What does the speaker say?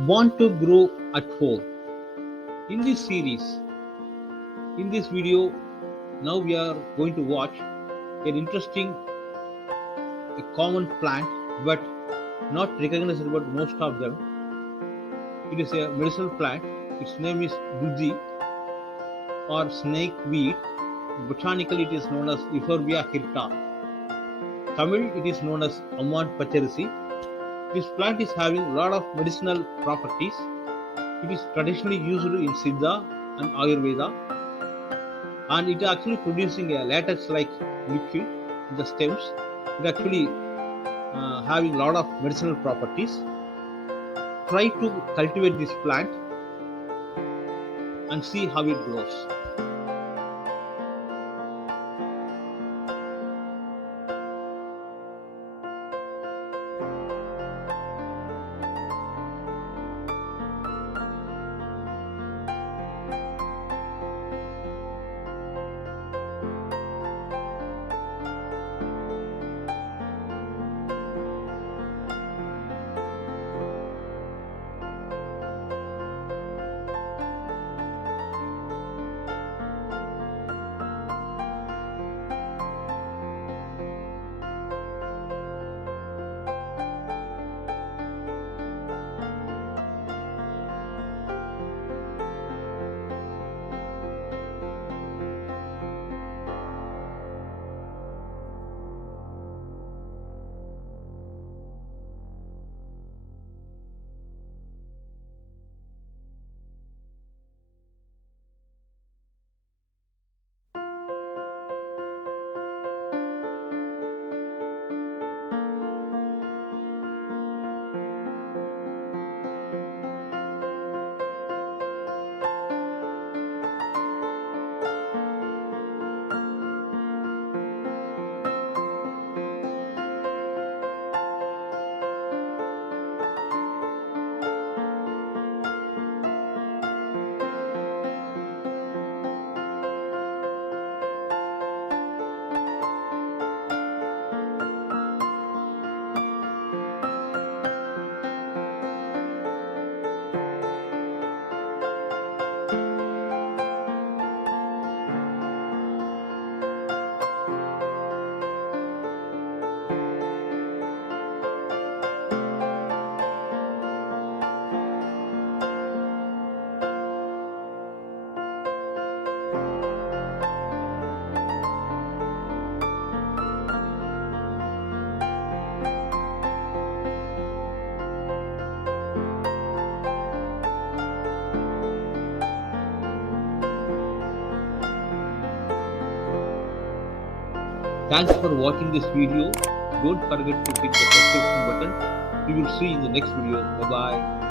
Want to grow at home. In this series, in this video, now we are going to watch an interesting, a common plant, but not recognized by most of them. It is a medicinal plant. Its name is Duddhi or snake weed. Botanically, it is known as Euphorbia Hirta. Tamil, it is known as Ammaan Pacharisi. This plant is having a lot of medicinal properties. It is traditionally used in Siddha and Ayurveda, and it actually producing a latex-like liquid in the stems. It actually having a lot of medicinal properties. Try to cultivate this plant and see how it grows. Thanks for watching this video. Don't forget to hit the subscription button. We will see you in the next video. Bye bye.